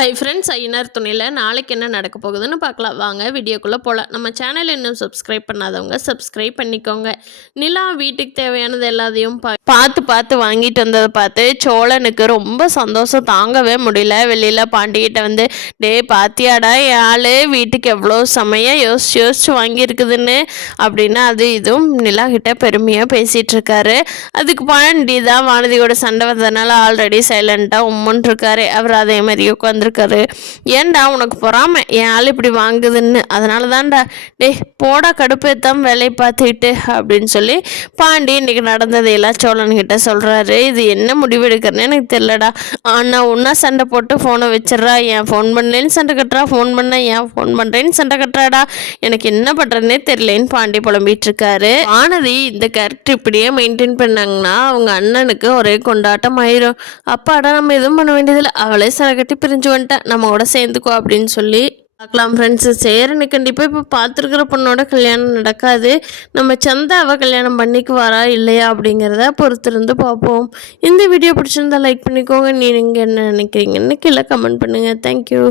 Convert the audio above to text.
Hi friends, Ayyanar துணையில் நாளைக்கு என்ன நடக்க போகுதுன்னு பார்க்கலாம். வாங்க வீடியோக்குள்ளே போகலாம். நம்ம சேனல் இன்னும் சப்ஸ்கிரைப் பண்ணாதவங்க சப்ஸ்கிரைப் பண்ணிக்கோங்க. நிலா வீட்டுக்கு தேவையானது எல்லாத்தையும் பார்த்து வாங்கிட்டு வந்ததை பார்த்து சோழனுக்கு ரொம்ப சந்தோஷம் தாங்கவே முடியல. வெளியில் பாண்டிகிட்ட வந்து, டே பாத்தியாடா என் ஆள் வீட்டுக்கு எவ்வளோ செமையாக யோசிச்சு வாங்கியிருக்குதுன்னு அப்படின்னு அது இதுவும் நிலா கிட்ட பெருமையாக பேசிகிட்டு இருக்காரு. அதுக்கு பாண்டி தான் வானதியோட சண்டை வந்ததுனால ஆல்ரெடி சைலண்ட்டாக உம்முன்னு இருக்காரு. அவர் அதே மாதிரி உட்காந்துருக்காரு. ஏன்டா உனக்கு பொறாம என் ஆள் இப்படி வாங்குதுன்னு, அதனால தான்டா டே போடா கடுப்பேத்தாம வேலையை பார்த்துக்கிட்டு அப்படின்னு சொல்லி பாண்டி இன்னைக்கு நடந்ததையெல்லாம் சோழன்கிட்ட சொல்கிறாரு. இது என்ன முடிவு எடுக்கிறேன்னு எனக்கு தெரியலடா. ஆனால் ஒன்றா சண்டை போட்டு ஃபோனை வச்சிட்றா, ஏன் ஃபோன் பண்ணேன்னு சண்டை கட்டுறா, ஃபோன் பண்ண ஏன் ஃபோன் பண்ணுறேன்னு சண்டை கட்டுறாடா, எனக்கு என்ன பண்ணுறதுனே தெரியலேன்னு பாண்டி புலம்பிட்டு இருக்காரு. வானதி இந்த கேரக்டர் இப்படியே மெயின்டைன் பண்ணாங்கன்னா அவங்க அண்ணனுக்கு ஒரே கொண்டாட்டம் ஆயிரும். அப்பாடா நம்ம எதுவும் பண்ண வேண்டியதில்லை, அவளே சில கட்டி பிரிஞ்சு வந்துட்டேன், நம்ம கூட சேர்ந்துக்கோ அப்படின்னு சொல்லி பார்க்கலாம். ஃப்ரெண்ட்ஸு சேரனு கண்டிப்பாக இப்போ பார்த்துருக்குற பொண்ணோட கல்யாணம் நடக்காது. நம்ம சந்தாவை கல்யாணம் பண்ணிக்குவாரா இல்லையா அப்படிங்கிறத பொறுத்திருந்து பார்ப்போம். இந்த வீடியோ பிடிச்சிருந்தா லைக் பண்ணிக்கோங்க. நீங்கள் என்ன நினைக்கிறீங்கன்னு கீழே கமெண்ட் பண்ணுங்கள். தேங்க்யூ.